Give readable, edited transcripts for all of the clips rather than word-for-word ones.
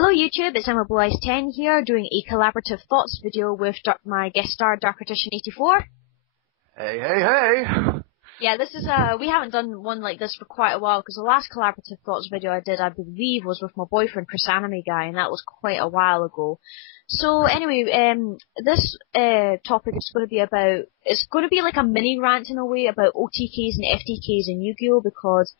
Hello YouTube, it's Emma10 here doing a collaborative thoughts video with my guest star Darkrition84. Hey, hey, hey! Yeah, this is we haven't done one like this for quite a while because the last collaborative thoughts video I did, I believe, was with my boyfriend Chris Anime Guy, and that was quite a while ago. So anyway, this topic is going to be about, it's going to be like a mini rant in a way about OTKs and FTKs in Yu-Gi-Oh! Because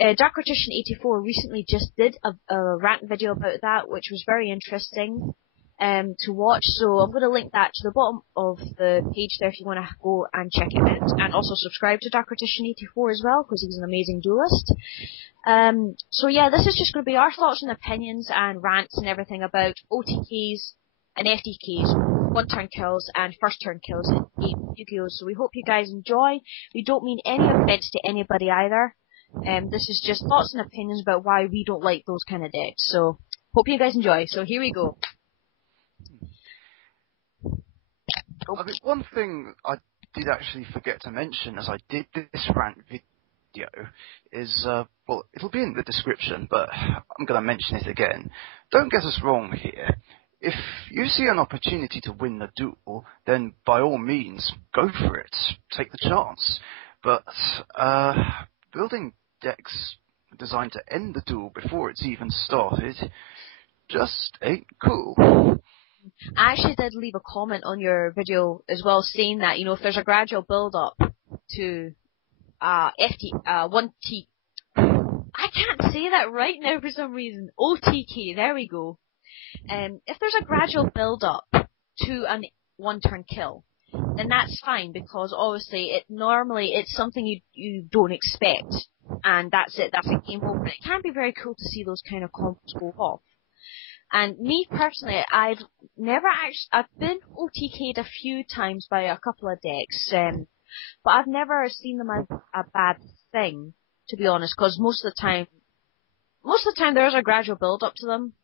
Darkrition84 recently just did a rant video about that, which was very interesting to watch. So I'm going to link that to the bottom of the page there if you want to go and check it out, and also subscribe to Darkrition84 as well because he's an amazing duelist. So yeah, this is just going to be our thoughts and opinions and rants and everything about OTKs and FTKs, one-turn kills and first-turn kills in game Yu-Gi-Oh! So we hope you guys enjoy. We don't mean any offense to anybody either. This is just thoughts and opinions about why we don't like those kind of decks. So hope you guys enjoy. So here we go. I mean, one thing I did actually forget to mention as I did this rant video is, well, it'll be in the description, but I'm going to mention it again. Don't get us wrong here. If you see an opportunity to win the duel, then by all means, go for it. Take the chance. But building decks designed to end the duel before it's even started just ain't cool. I actually did leave a comment on your video as well saying that, you know, if there's a gradual build-up to 1T... I can't say that right now for some reason. OTK, there we go. If there's a gradual build-up to a one-turn kill, then that's fine because obviously it's something you don't expect, and that's it. That's a game over. It can be very cool to see those kind of combos go off. And me personally, I've been OTK'd a few times by a couple of decks, but I've never seen them as a bad thing, to be honest. Because most of the time there is a gradual build-up to them.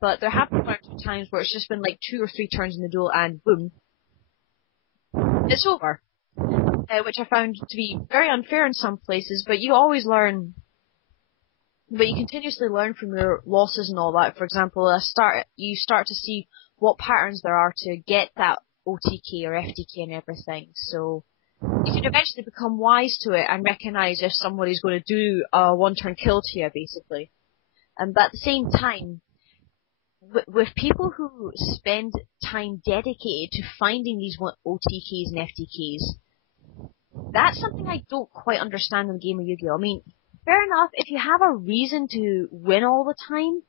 But there have been times where it's just been like 2 or 3 turns in the duel and boom, it's over. Which I found to be very unfair in some places, but you always learn, but you continuously learn from your losses and all that. For example, you start to see what patterns there are to get that OTK or FTK and everything. So you can eventually become wise to it and recognize if somebody's going to do a one-turn kill to you, basically. But at the same time, with people who spend time dedicated to finding these OTKs and FTKs, that's something I don't quite understand in the game of Yu-Gi-Oh! I mean, fair enough, if you have a reason to win all the time,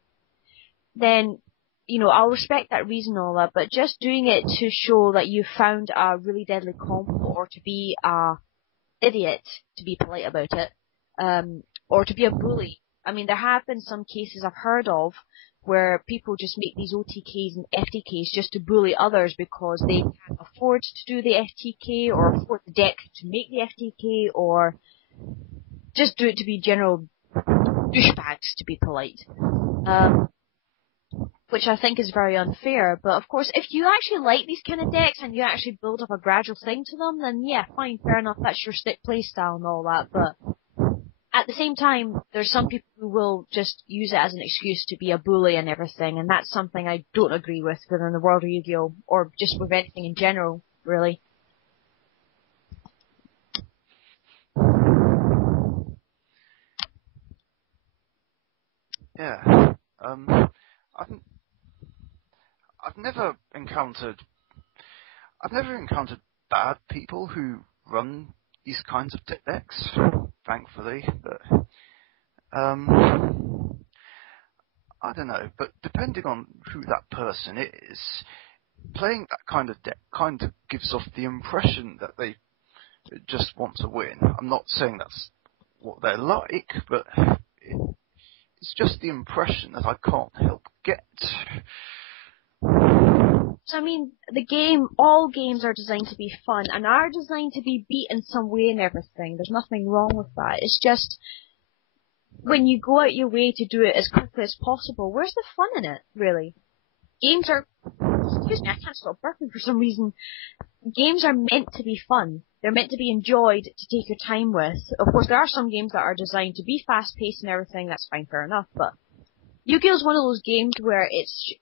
then, you know, I'll respect that reason and all that, but just doing it to show that you found a really deadly combo, or to be a idiot, to be polite about it, or to be a bully. I mean, there have been some cases I've heard of where people just make these OTKs and FTKs just to bully others because they can't afford to do the FTK or afford the deck to make the FTK, or just do it to be general douchebags, to be polite. Which I think is very unfair. But of course, if you actually like these kind of decks and you actually build up a gradual thing to them, then yeah, fine, fair enough, that's your stick playstyle and all that. But at the same time, there's some people who will just use it as an excuse to be a bully and everything, and that's something I don't agree with within the world of Yu-Gi-Oh! Or just with anything in general, really. Yeah. I've never encountered bad people who run these kinds of decks, thankfully, but I don't know, but depending on who that person is, playing that kind of deck kind of gives off the impression that they just want to win. I'm not saying that's what they're like, but it's just the impression that I can't help get. So I mean, all games are designed to be fun, and are designed to be beat in some way and everything. There's nothing wrong with that. It's just, when you go out your way to do it as quickly as possible, where's the fun in it, really? Games are... Excuse me, I can't stop burping for some reason. Games are meant to be fun. They're meant to be enjoyed, to take your time with. Of course, there are some games that are designed to be fast-paced and everything, that's fine, fair enough, but Yu-Gi-Oh's one of those games where it's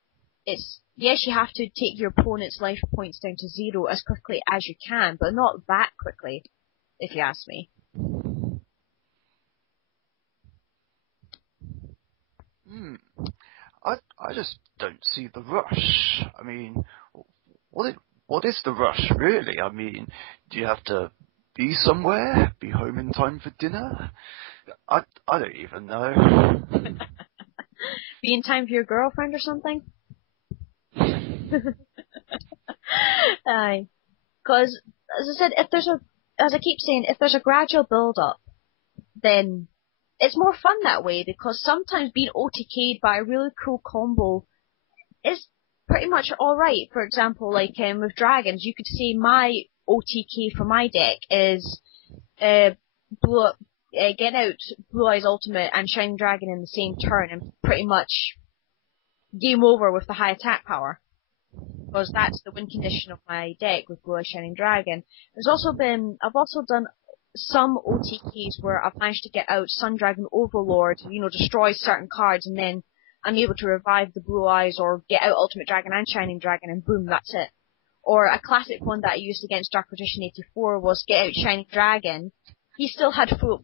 yes, you have to take your opponent's life points down to 0 as quickly as you can, but not that quickly, if you ask me. I just don't see the rush. I mean, what is the rush really? I mean, do you have to be somewhere, be home in time for dinner? I don't even know. Be in time for your girlfriend or something? Aye. Because, as I said, as I keep saying, if there's a gradual build-up, then it's more fun that way, because sometimes being OTK'd by a really cool combo is pretty much alright. For example, like with dragons, you could say my OTK for my deck is get out Blue Eyes Ultimate and Shining Dragon in the same turn, and pretty much game over with the high attack power. Because that's the win condition of my deck with Blue Eyes Shining Dragon. I've also done some OTKs where I've managed to get out Sun Dragon Overlord, destroy certain cards, and then I'm able to revive the Blue Eyes or get out Ultimate Dragon and Shining Dragon, and boom, that's it. Or a classic one that I used against Dark Magician 84 was get out Shining Dragon. He still had full,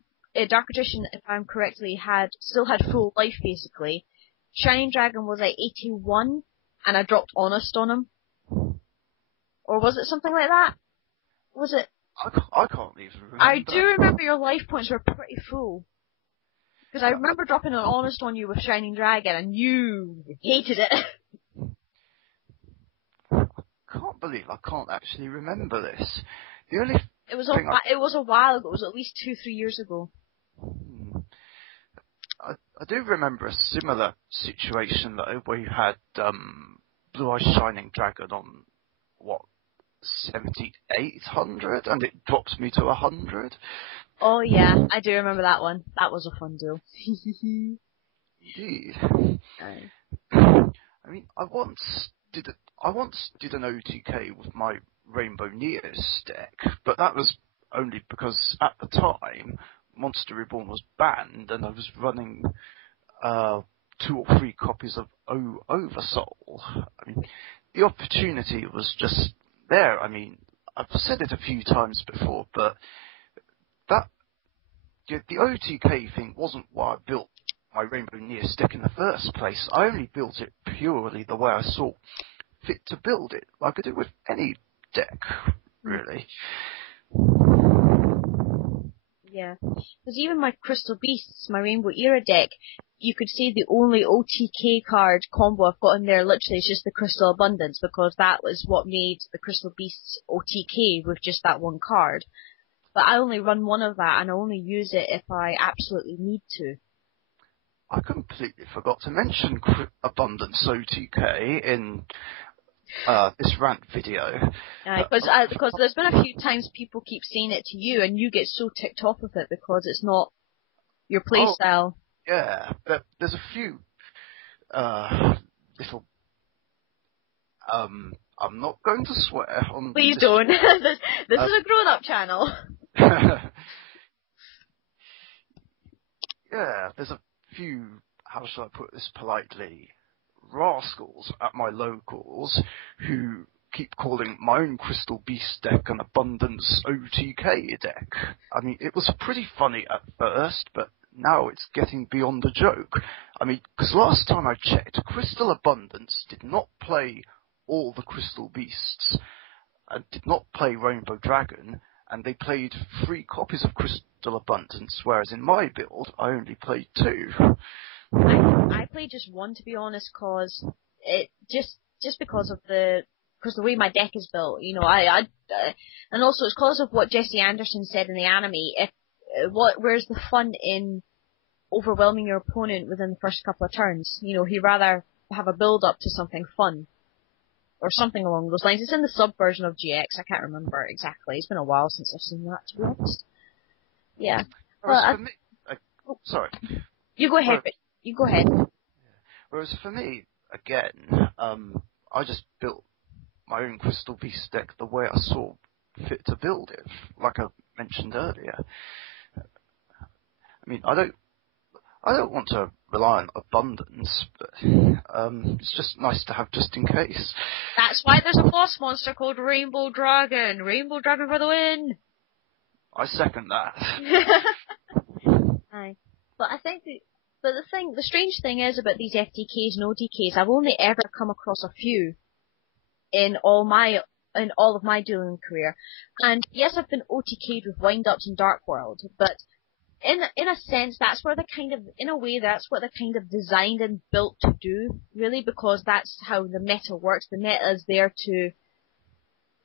Dark Magician, if I'm correctly, still had full life basically. Shining Dragon was at 81, and I dropped Honest on him. Or was it something like that? Was it? I can't even remember. I do remember your life points were pretty full. Because I remember dropping an Honest on you with Shining Dragon, and you hated it. I can't believe I can't actually remember this. The only it was a while ago. It was at least 2-3 years ago. I do remember a similar situation though, where you had Blue Eyes Shining Dragon on 7,800, and it dropped me to 100. Oh yeah, I do remember that one. That was a fun duel. Indeed. Aye. I mean, I once did an OTK with my Rainbow Neos deck, but that was only because at the time Monster Reborn was banned, and I was running 2 or 3 copies of Oversoul. I mean, the opportunity was just there. I mean, I've said it a few times before, but the OTK thing wasn't why I built my Rainbow Neos deck in the first place. I only built it purely the way I saw fit to build it, like I do with any deck, really. Yeah, because even my Crystal Beasts, my Rainbow Era deck, you could say the only OTK card combo I've got in there literally is just the Crystal Abundance, because that was what made the Crystal Beasts OTK with just that one card. But I only run one of that, and I only use it if I absolutely need to. I completely forgot to mention Abundance OTK in this rant video. Because there's been a few times people keep saying it to you, and you get so ticked off with it because it's not your playstyle. Yeah, but there's a few little. I'm not going to swear on. Please don't. This is a grown-up channel. Yeah, there's a few. How shall I put this politely? Rascals at my locals who keep calling my own Crystal Beast deck an Abundance OTK deck. I mean, it was pretty funny at first, but now it's getting beyond a joke. I mean, because last time I checked, Crystal Abundance did not play all the Crystal Beasts, and did not play Rainbow Dragon, and they played 3 copies of Crystal Abundance, whereas in my build, I only played 2. I played just 1, to be honest, cause it just because of the way my deck is built, and also it's because of what Jesse Anderson said in the anime. Where's the fun in overwhelming your opponent within the first couple of turns? He'd rather have a build up to something fun. Or something along those lines. It's in the sub-version of GX. I can't remember exactly. It's been a while since I've seen that, to be honest. Yeah. Sorry. You go ahead. You go ahead. Whereas for me, again, I just built my own Crystal Beast deck the way I saw fit to build it, like I mentioned earlier. I mean, I don't want to rely on abundance, but it's just nice to have just in case. That's why there's a boss monster called Rainbow Dragon. Rainbow Dragon for the win! I second that. Aye. But I think the strange thing is about these FTKs and OTKs, I've only ever come across a few in all of my dueling career. And yes, I've been OTK'd with Wind-Ups and Dark World, but in a sense, that's what they're kind of designed and built to do, really, because that's how the meta works. The meta is there to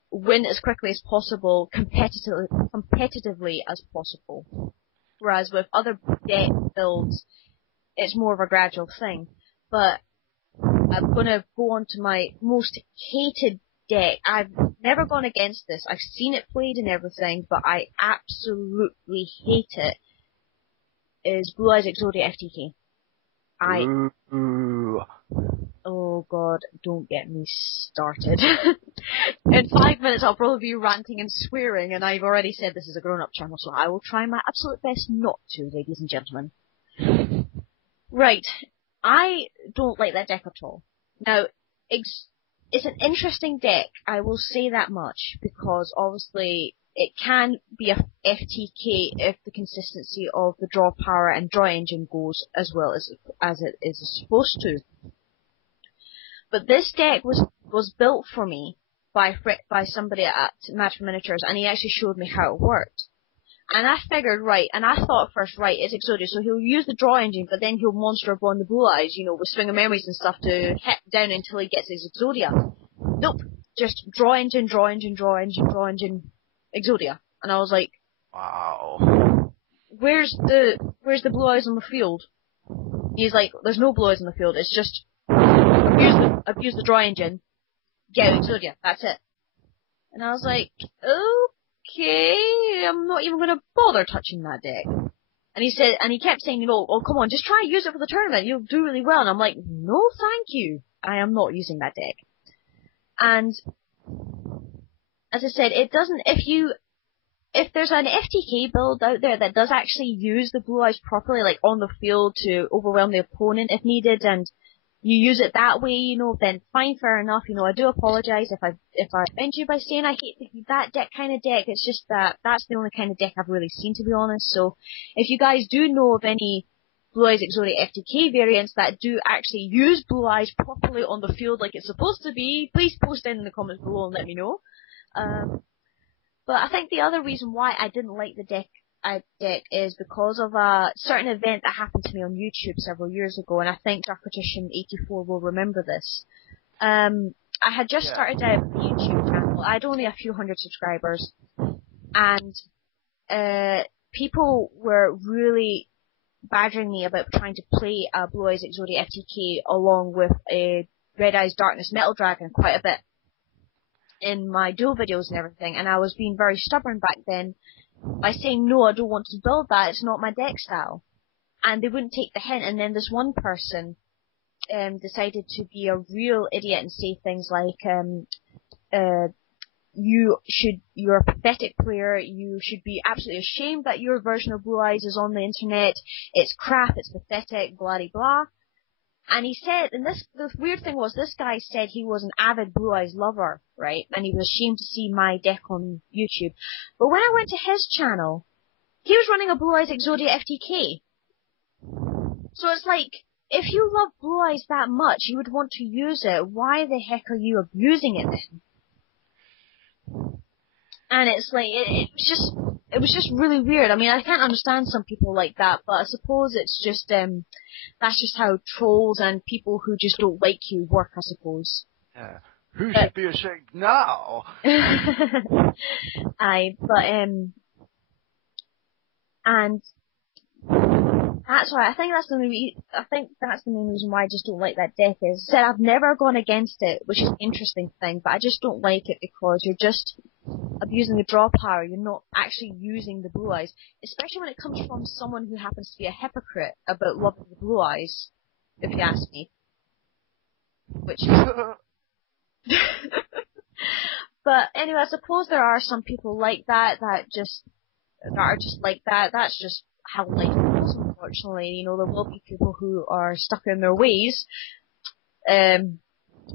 win as quickly as possible, competitively as possible. Whereas with other deck builds, it's more of a gradual thing. But I'm gonna go on to my most hated deck. I've never gone against this. I've seen it played and everything, but I absolutely hate it. Is Blue Eyes Exodia FTK. Ooh. Oh god, don't get me started. In 5 minutes I'll probably be ranting and swearing, and I've already said this is a grown-up channel, so I will try my absolute best not to, ladies and gentlemen. Right, I don't like that deck at all. Now, it's an interesting deck, I will say that much, because obviously it can be a FTK if the consistency of the draw power and draw engine goes as well as it is supposed to. But this deck was built for me by somebody at Match for Miniatures, and he actually showed me how it worked. And I figured, right, and I thought first, right, it's Exodia, so he'll use the draw engine, but then he'll monster upon the Blue Eyes, you know, with Swing of Memories and stuff to hit down until he gets his Exodia. Nope, just draw engine, draw engine, draw engine, draw engine, Exodia. And I was like, Wow. Where's the Blue Eyes on the field? He's like, there's no Blue Eyes on the field, it's just abuse the draw engine, get out Exodia, that's it. And I was like, okay, I'm not even gonna bother touching that deck. And he kept saying, you know, oh come on, just try and use it for the tournament, you'll do really well. And I'm like, no thank you, I am not using that deck. And, as I said, it doesn't, if there's an FTK build out there that does actually use the Blue Eyes properly, like on the field to overwhelm the opponent if needed, and you use it that way, you know, then fine, fair enough. You know, I do apologise if I offend you by saying I hate that kind of deck. It's just that that's the only kind of deck I've really seen, to be honest. So, if you guys do know of any Blue Eyes Exotic FTK variants that do actually use Blue Eyes properly on the field like it's supposed to be, please post in the comments below and let me know. But I think the other reason why I didn't like the deck is because of a certain event that happened to me on YouTube several years ago, and I think Darkpatrician84 will remember this. I had just started out a YouTube channel. I had only a few hundred subscribers, and people were really badgering me about trying to play a Blue Eyes Exodia FTK along with a Red Eyes Darkness Metal Dragon quite a bit in my duel videos and everything, and I was being very stubborn back then by saying, no, I don't want to build that, it's not my deck style. And they wouldn't take the hint, and then this one person decided to be a real idiot and say things like, you're a pathetic player, you should be absolutely ashamed that your version of Blue Eyes is on the internet, it's crap, it's pathetic, blah de blah. And he said, and the weird thing was, this guy said he was an avid Blue Eyes lover, right? And he was ashamed to see my deck on YouTube. But when I went to his channel, he was running a Blue Eyes Exodia FTK. So it's like, if you love Blue Eyes that much, you would want to use it. Why the heck are you abusing it then? And it's like, it was just really weird. I mean, I can't understand some people like that, but I suppose it's just, that's just how trolls and people who just don't like you work, I suppose. Yeah. Who should be ashamed now? And that's why I think that's the main reason why I just don't like that deck is, I said I've never gone against it, which is an interesting thing, but I just don't like it because you're just abusing the draw power, you're not actually using the Blue Eyes, especially when it comes from someone who happens to be a hypocrite about loving the Blue Eyes, if you ask me. Which but anyway, I suppose there are some people like that, that are just like that. That's just how life goes, unfortunately. You know, there will be people who are stuck in their ways.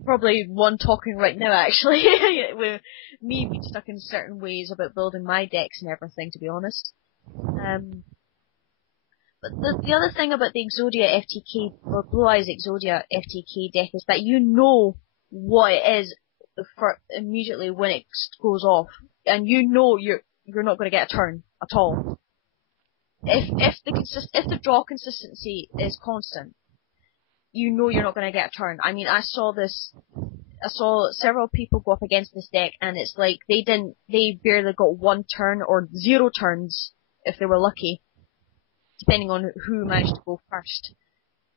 Probably one talking right now, actually, with me being stuck in certain ways about building my decks and everything, to be honest. But the other thing about the Exodia FTK, or Blue Eyes Exodia FTK deck, is that you know what it is for immediately when it goes off, and you know you're not going to get a turn at all. If the draw consistency is constant, you know you're not going to get a turn. I mean, I saw several people go up against this deck, and it's like they barely got one turn or 0 turns if they were lucky, depending on who managed to go first.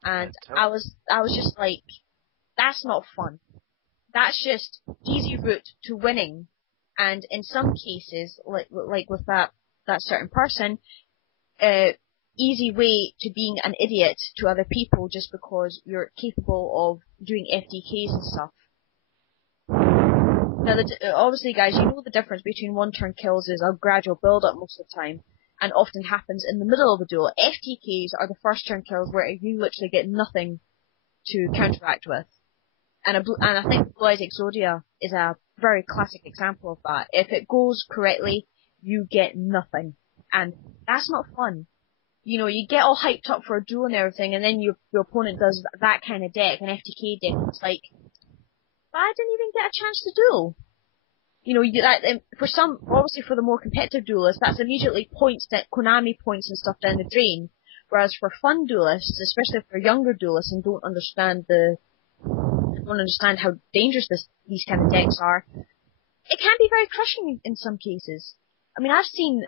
And I was just like, that's not fun. That's just easy route to winning. And in some cases, like with that certain person, easy way to being an idiot to other people just because you're capable of doing FTKs and stuff. Now, obviously, guys, you know the difference between one-turn kills is a gradual build-up most of the time, and often happens in the middle of a duel. FTKs are the first-turn kills where you literally get nothing to counteract with. And I think Blue Eyes Exodia is a very classic example of that. If it goes correctly, you get nothing. And that's not fun. You know, you get all hyped up for a duel and everything, and then your opponent does that kind of deck, an FTK deck, and it's like, but I didn't even get a chance to duel. You know, for some, obviously for the more competitive duelists, that's immediately points, that Konami points and stuff down the drain. Whereas for fun duelists, especially if they're younger duelists and don't understand how dangerous these kind of decks are, it can be very crushing in some cases. I mean, I've seen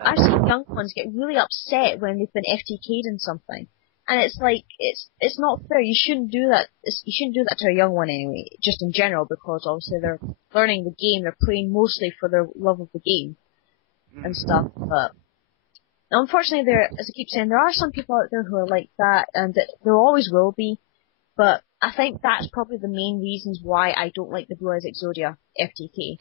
young ones get really upset when they've been FTK'd in something. And it's like, it's not fair. You shouldn't do that. You shouldn't do that to a young one anyway, just in general, because obviously they're learning the game. They're playing mostly for their love of the game and stuff. But unfortunately, as I keep saying, there are some people out there who are like that, and there always will be. But I think that's probably the main reasons why I don't like the Blue Eyes Exodia FTK,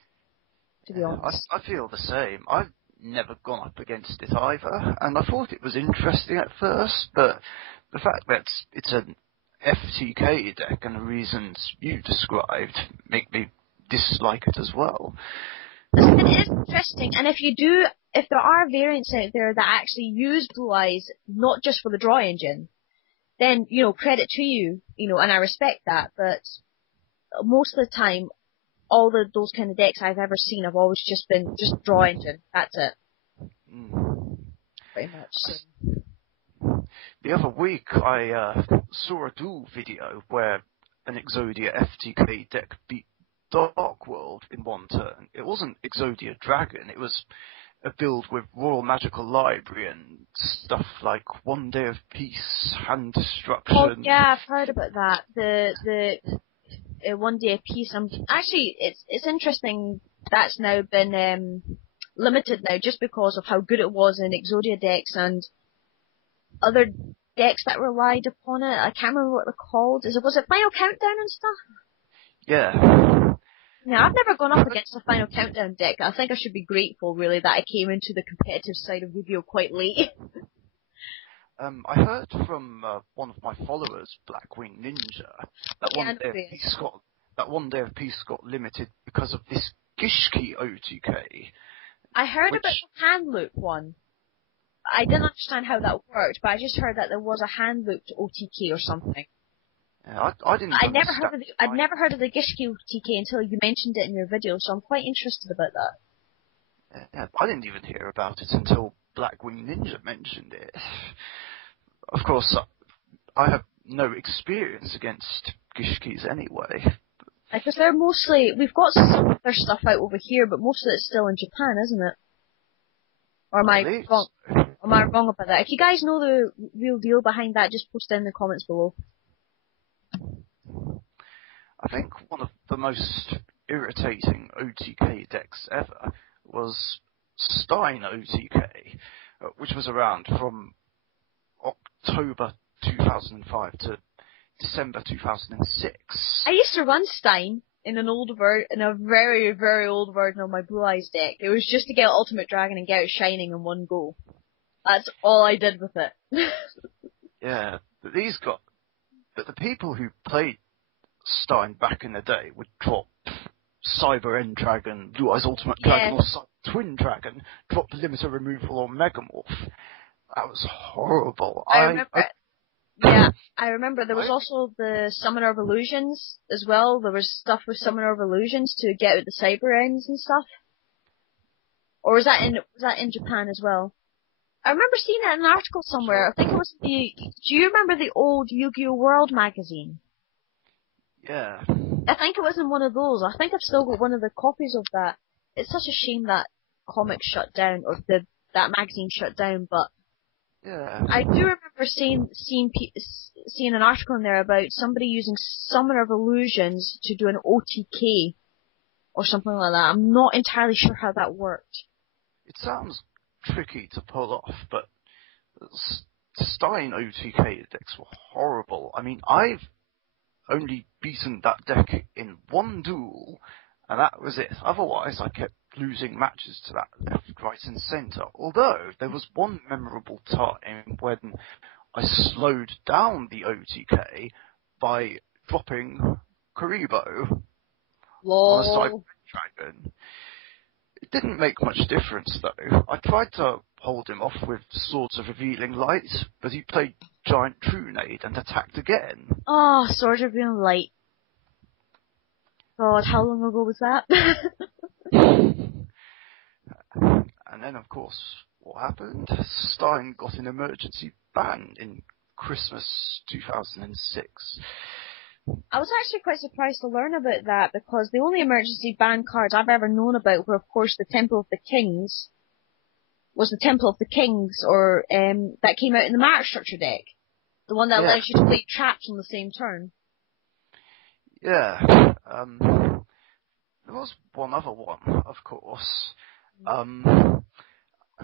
to be honest. I feel the same. I've never gone up against it either, and I thought it was interesting at first, but the fact that it's an FTK deck and the reasons you described make me dislike it as well. It is interesting, and if there are variants out there that actually use Blue Eyes not just for the draw engine, then, you know, credit to you, you know, and I respect that, but most of the time, all those kind of decks I've ever seen have always just been draw engine. That's it. Pretty much. So. The other week, I saw a duel video where an Exodia FTK deck beat Dark World in one turn. It wasn't Exodia Dragon, it was a build with Royal Magical Library and stuff like One Day of Peace, Hand Destruction. Oh yeah, I've heard about that. The One Day of Peace. Actually, it's interesting that's now been limited now just because of how good it was in Exodia decks and other decks that relied upon it. I can't remember what they're called. Was it Final Countdown and stuff? Yeah. Yeah, I've never gone up against a Final Countdown deck. I think I should be grateful, really, that I came into the competitive side of Yu-Gi-Oh! Quite late. I heard from one of my followers, Blackwing Ninja, that One Day of Peace got limited because of this Gishki OTK. I heard about the hand loop one. I didn't understand how that worked, but I just heard that there was a hand looped OTK or something. Yeah, I didn't. I'd never heard of the Gishki OTK until you mentioned it in your video, so I'm quite interested about that. Yeah, I didn't even hear about it until Blackwing Ninja mentioned it. Of course, I have no experience against Gishkis anyway. Because they're mostly, we've got some of their stuff out over here, but most of it's still in Japan, isn't it? Or am I wrong? Am I wrong about that? If you guys know the real deal behind that, just post it in the comments below. I think one of the most irritating OTK decks ever was Stein OTK, which was around from October 2005 to December 2006. I used to run Stein in a very, very old version of my Blue Eyes deck. It was just to get Ultimate Dragon and get it shining in one go. That's all I did with it. Yeah, but the people who played Stein back in the day would drop Cyber End Dragon, Blue Eyes Ultimate Dragon, or Cyber Twin Dragon, drop Limiter Removal or Megamorph. That was horrible. I remember. Yeah, I remember. There was also the Summoner of Illusions as well. There was stuff with Summoner of Illusions to get out the Cyber Ends and stuff. Or was that in Japan as well? I remember seeing it in an article somewhere. I think it was do you remember the old Yu-Gi-Oh! World magazine? Yeah. I think it was in one of those. I think I've still got one of the copies of that. It's such a shame that comic shut down, or that magazine shut down, but yeah. I do remember seeing an article in there about somebody using Summoner of Illusions to do an OTK or something like that. I'm not entirely sure how that worked. It sounds tricky to pull off, but Stein OTK decks were horrible. I mean, I've only beaten that deck in one duel, and that was it. Otherwise, I kept losing matches to that left, right, and centre. Although, there was one memorable time when I slowed down the OTK by dropping Karibo on a Cyber Dragon. It didn't make much difference, though. I tried to hold him off with Swords of Revealing Light, but he played Giant Trunade and attacked again. Oh, Swords of Revealing Light. God, how long ago was that? And then, of course, what happened? Stein got an emergency ban in Christmas 2006. I was actually quite surprised to learn about that, because the only emergency ban cards I've ever known about were, of course, the Temple of the Kings. Was the Temple of the Kings, or that came out in the Mark Structure deck. The one that allows you to play traps on the same turn. Yeah. There was one other one, of course. I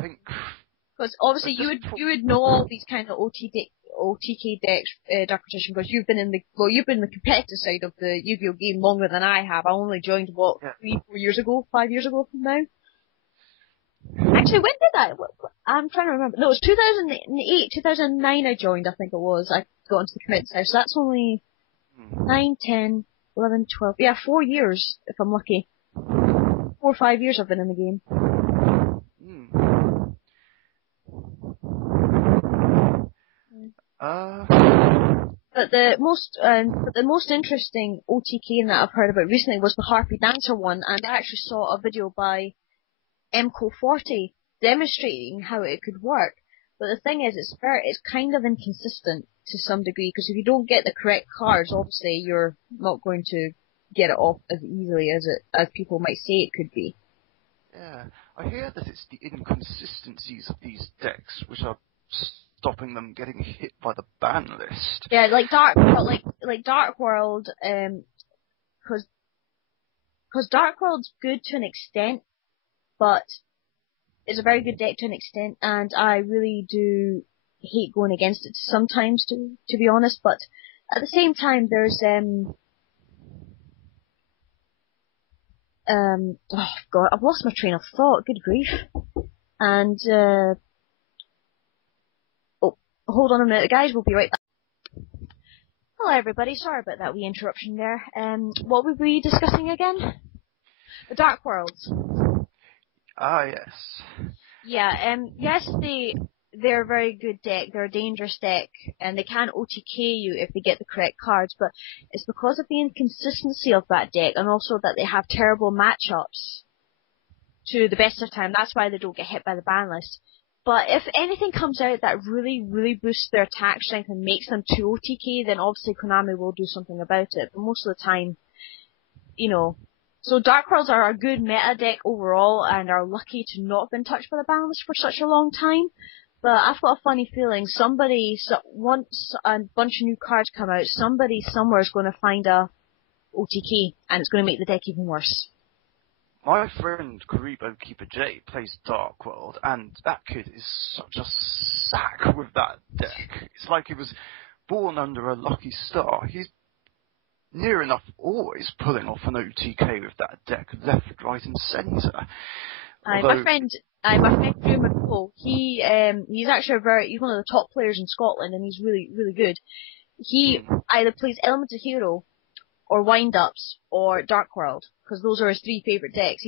think... Because obviously you would know all these kind of OTK decks, Dark Partition, because you've been in the competitive side of the Yu-Gi-Oh! Game longer than I have. I only joined, 3-4 years ago, 5 years ago from now? Actually, when did I? I'm trying to remember. No, it was 2008, 2009 I joined, I think it was. I got into the committed side, so that's only 9, 10, 11, 12, 4 years, if I'm lucky. 4 or 5 years I've been in the game. But the most interesting OTK that I've heard about recently was the Harpy Dancer one, and I actually saw a video by MCO40 demonstrating how it could work. But the thing is, it's kind of inconsistent to some degree, because if you don't get the correct cards, obviously you're not going to get it off as easily as people might say it could be. Yeah, I hear that it's the inconsistencies of these decks which are stopping them getting hit by the ban list. Yeah, like Dark World, because Dark World's good to an extent, but it's a very good deck to an extent, and I really do hate going against it sometimes, to be honest. But at the same time, there's oh god, I've lost my train of thought. Good grief! And hold on a minute, guys. We'll be right back. Hello, everybody. Sorry about that wee interruption there. What were we discussing again? The Dark Worlds. Ah, yes. Yeah, yes, they're a very good deck. They're a dangerous deck, and they can OTK you if they get the correct cards, but it's because of the inconsistency of that deck, and also that they have terrible matchups to the best of time. That's why they don't get hit by the ban list. But if anything comes out that really, really boosts their attack strength and makes them too OTK, then obviously Konami will do something about it. But most of the time, So Dark Worlds are a good meta deck overall, and are lucky to not have been touched by the ban list for such a long time. But I've got a funny feeling once a bunch of new cards come out, somebody somewhere is going to find a OTK, and it's going to make the deck even worse. My friend Karibo Keeper J plays Dark World, and that kid is such a sack with that deck. It's like he was born under a lucky star. He's near enough always pulling off an OTK with that deck, left, right, and centre. My friend My friend Drew McCall, he's actually he's one of the top players in Scotland, and he's really, really good. He Hmm. either plays Elemental Hero, or Wind-Ups, or Dark World, because those are his three favourite decks.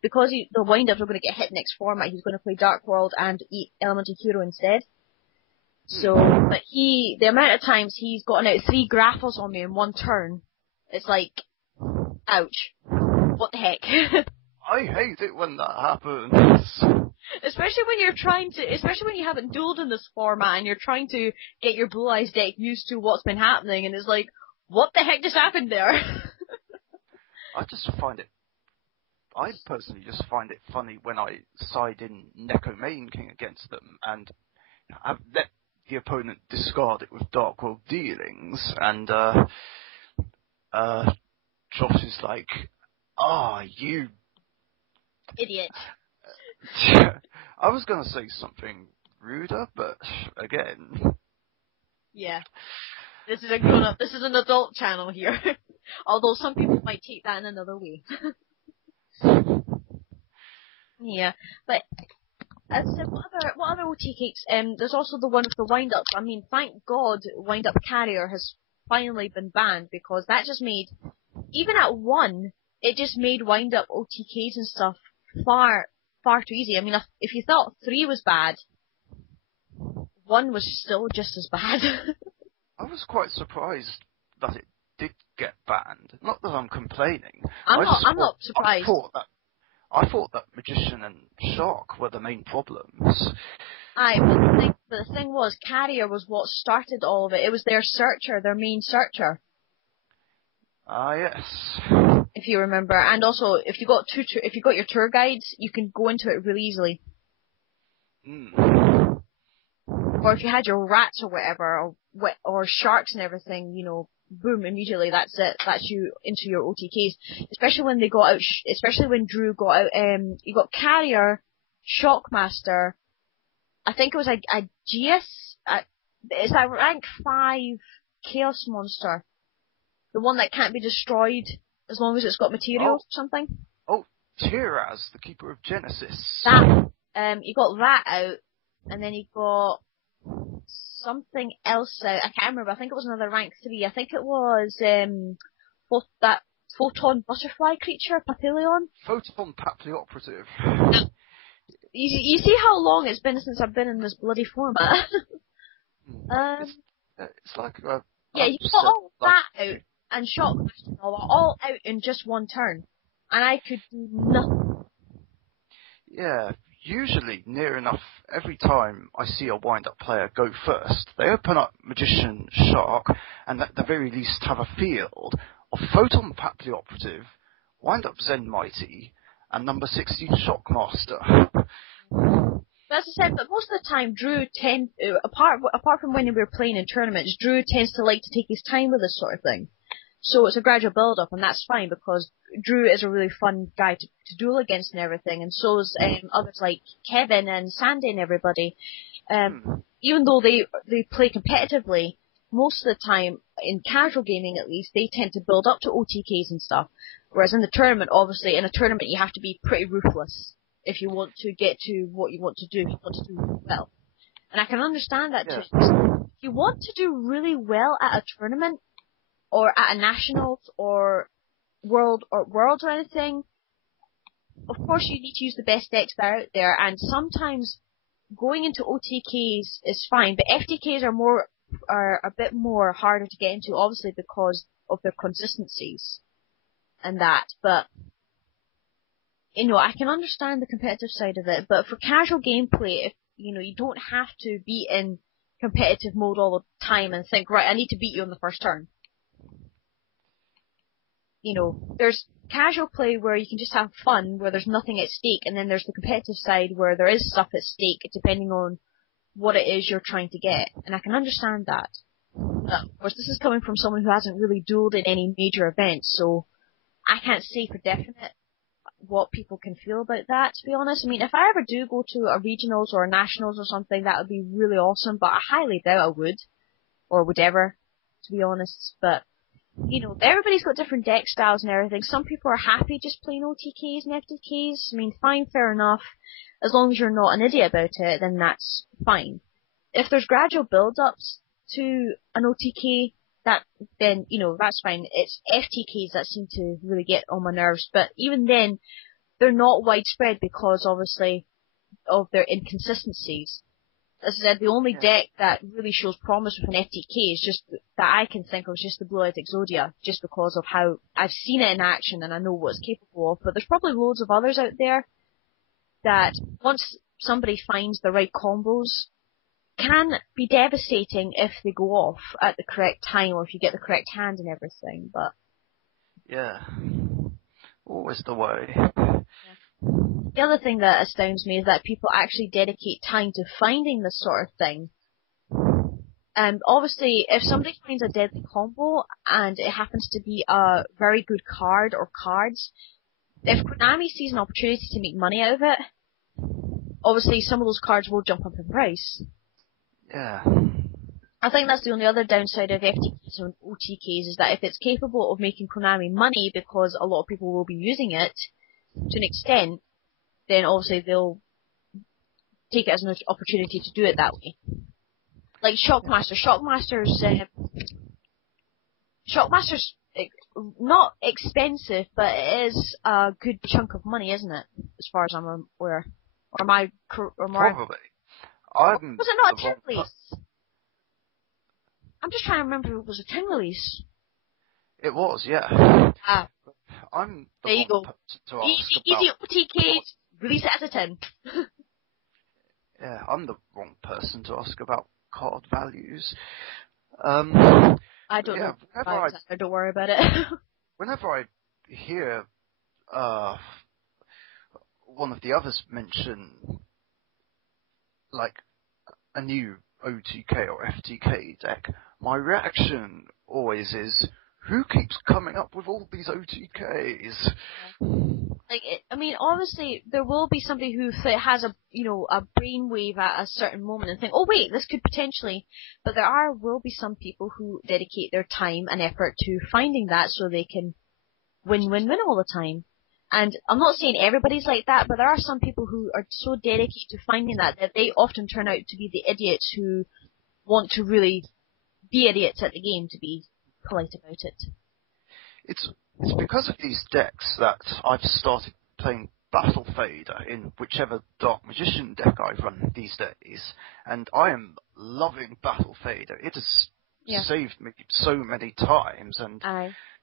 Because the Wind-Ups are going to get hit next format, he's going to play Dark World and Elemental Hero instead. So, but the amount of times he's gotten out 3 Grapples on me in one turn, it's like, ouch. What the heck? I hate it when that happens. Especially when you haven't dueled in this format and you're trying to get your Blue Eyes deck used to what's been happening, and it's like, what the heck just happened there? I personally just find it funny when I side in Neko Main King against them and I've let the opponent discard it with Dark World dealings, and Josh is like, you... Idiot. I was going to say something ruder, but again... Yeah. This is an adult channel here. Although some people might take that in another way. Yeah. But, as I said, what other OTKs? There's also the one with the wind-ups. I mean, thank God Wind-Up Carrier has finally been banned, because that just made, even at 1, it just made wind-up OTKs and stuff far too easy. I mean, if you thought 3 was bad, 1 was still just as bad. I was quite surprised that it did get banned. Not that I'm complaining. I'm not surprised. I thought that Magician and Shark were the main problems. Aye, but the thing was, Carrier was what started all of it. It was their searcher, their main searcher. Ah, yes. If you remember, and also if you got your tour guides, you can go into it really easily. Or if you had your rats or whatever, or sharks and everything, boom, immediately that's it. That's you into your OTKs. Especially when they got out, especially when Drew got out. You got Carrier, Shockmaster. I think it was a Geas. It's that rank 5 Chaos monster, the one that can't be destroyed as long as it's got materials or something. Oh, Tiraz, the Keeper of Genesis. That. You got that out, and then you got something else out. I can't remember. I think it was another rank 3. I think it was that Photon Butterfly creature, Papillon. Photon Papilloperative. You see how long it's been since I've been in this bloody format. It's like yeah, you got all that out, and Shockmaster and all out in just one turn, and I could do nothing. Yeah, usually near enough every time I see a wind-up player go first, they open up Magician, Shark, and at the very least have a field of Photon Papilloperative, wind-up Zen Mighty, and number 16 Shockmaster. As I said, but most of the time, Drew apart from when we were playing in tournaments, Drew tends to like to take his time with this sort of thing. So it's a gradual build-up, and that's fine, because Drew is a really fun guy to duel against and everything, and so is others like Kevin and Sandy and everybody. Even though they play competitively, most of the time, in casual gaming at least, they tend to build up to OTKs and stuff. Whereas in the tournament, obviously, in a tournament you have to be pretty ruthless if you want to get to what you want to do, if you want to do well. And I can understand that too. If you want to do really well at a tournament, or at a nationals, or worlds or anything, of course you need to use the best decks that are out there, and sometimes going into OTKs is fine, but FTKs are a bit more harder to get into, obviously, because of their consistencies and that. But I can understand the competitive side of it, but for casual gameplay, if you don't have to be in competitive mode all the time and think, right, I need to beat you on the first turn. There's casual play where you can just have fun, where there's nothing at stake, and then there's the competitive side where there is stuff at stake, depending on what it is you're trying to get. And I can understand that. Of course, this is coming from someone who hasn't really dueled in any major events, so I can't say for definite what people can feel about that, to be honest. I mean, if I ever do go to a regionals or a nationals or something, that would be really awesome, but I highly doubt I would, or would ever, to be honest. But you know, everybody's got different deck styles and everything. Some people are happy just playing OTKs and FTKs. I mean, fine, fair enough. As long as you're not an idiot about it, then that's fine. If there's gradual build-ups to an OTK, then, you know, that's fine. It's FTKs that seem to really get on my nerves. But even then, they're not widespread because, obviously, of their inconsistencies. As I said, the only deck that really shows promise with an FTK is just, that I can think of, is just the Blue-Eyed Exodia, just because of how I've seen it in action and I know what it's capable of. But there's probably loads of others out there that, once somebody finds the right combos, can be devastating if they go off at the correct time or if you get the correct hand and everything, but... Yeah. Always the way. The other thing that astounds me is that people actually dedicate time to finding this sort of thing. And obviously, if somebody finds a deadly combo and it happens to be a very good card or cards, if Konami sees an opportunity to make money out of it, obviously some of those cards will jump up in price. Yeah. I think that's the only other downside of FTKs and OTKs, is that if it's capable of making Konami money because a lot of people will be using it to an extent, then obviously they'll take it as an opportunity to do it that way. Like Shockmaster. Shockmaster's not expensive, but it is a good chunk of money, isn't it? As far as I'm aware. Or am I... Probably. Was it not a tin release? I'm just trying to remember if it was a tin release. It was, yeah. Ah. I'm the there you wrong go. person to ask Easy about... OTK, release it as a tin. Yeah, I'm the wrong person to ask about card values. I don't know. Don't worry about it. Whenever I hear one of the others mention, like, a new OTK or FTK deck, my reaction always is, who keeps coming up with all these OTKs? Like, obviously, there will be somebody who has a brainwave at a certain moment and think, oh wait, this could potentially, but will be some people who dedicate their time and effort to finding that so they can win all the time. And I'm not saying everybody's like that, but there are some people who are so dedicated to finding that they often turn out to be the idiots who want to really be idiots at the game, to be polite about it. It's because of these decks that I've started playing Battle Fader in whichever Dark Magician deck I run these days, and I am loving Battle Fader. It has saved me so many times, and...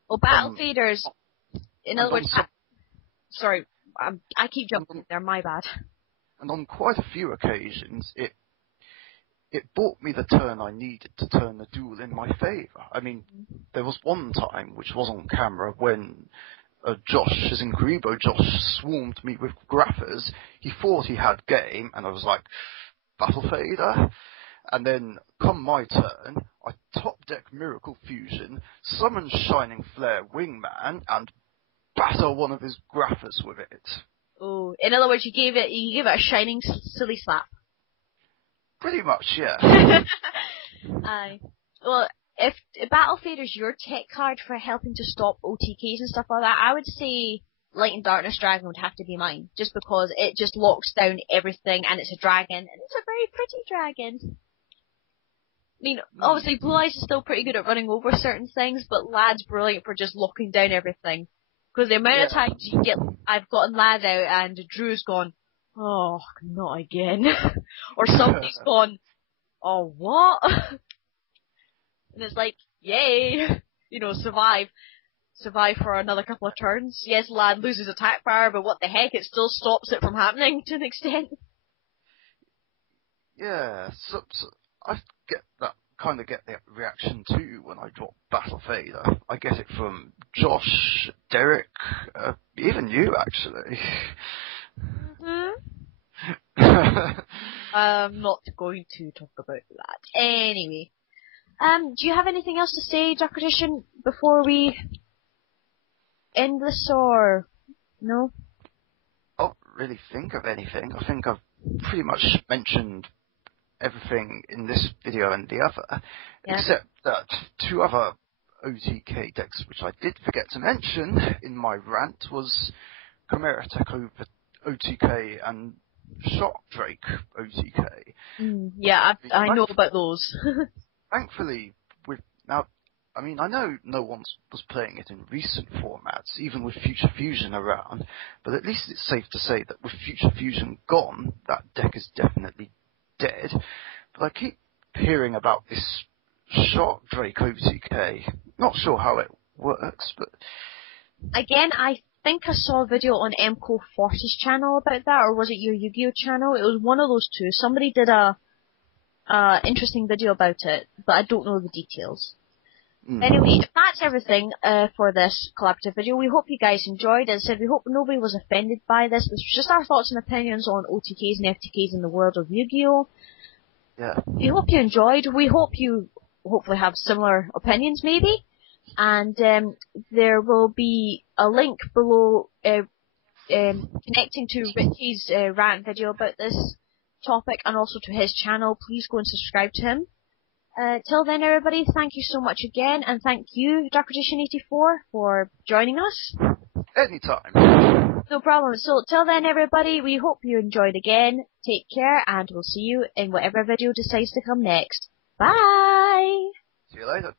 Well, Battle Faders, in other words... Sorry, I keep jumping there, my bad. And on quite a few occasions, it bought me the turn I needed to turn the duel in my favour. I mean, there was one time, which was on camera, when Josh, as in Karibo Josh, swarmed me with graphers. He thought he had game, and I was like, Battle Fader? And then, come my turn, I top deck Miracle Fusion, summon Shining Flare Wingman, and batter one of his graphers with it. Oh, in other words, you gave it a shining silly slap. Pretty much, yeah. Aye. Well, if Battle Fader's your tech card for helping to stop OTKs and stuff like that, I would say Light and Darkness Dragon would have to be mine, just because it just locks down everything, and it's a dragon, and it's a very pretty dragon. I mean, obviously Blue Eyes is still pretty good at running over certain things, but Lad's brilliant for just locking down everything. Because the amount of times I've gotten Lad out and Drew's gone, oh, not again. Or somebody's gone, oh, what? And it's like, yay! Survive. Survive for another couple of turns. Yes, Lad loses attack power, but what the heck, it still stops it from happening to an extent. Yeah, so I get the reaction too when I drop Battle Fader. I get it from Josh, Derek, even you actually. I'm not going to talk about that. Anyway, do you have anything else to say, Dr. Tishan, before we end this, or no? I don't really think of anything. I think I've pretty much mentioned everything in this video and the other, except that two other OTK decks, which I did forget to mention in my rant, was Chimera Tech over OTK and Shock Drake OTK. Yeah, I know about those. Thankfully, with now, I mean, I know no one was playing it in recent formats, even with Future Fusion around, but at least it's safe to say that with Future Fusion gone, that deck is definitely dead. But I keep hearing about this Shock Drake OTK. Not sure how it works, but Again, I think I saw a video on MCO40's channel about that, or was it your Yu-Gi-Oh channel? It was one of those two. Somebody did a interesting video about it, but I don't know the details. Anyway, if that's everything for this collaborative video, we hope you guys enjoyed. As I said, we hope nobody was offended by this. This was just our thoughts and opinions on OTKs and FTKs in the world of Yu-Gi-Oh! yeah. We hope you enjoyed. We hope you hopefully have similar opinions, maybe. And there will be a link below connecting to Richie's rant video about this topic and also to his channel. Please go and subscribe to him. Till then, everybody, thank you so much again, and thank you, DarkRadition84, for joining us. Anytime. No problem. So, till then, everybody, we hope you enjoyed again. Take care, and we'll see you in whatever video decides to come next. Bye! See you later.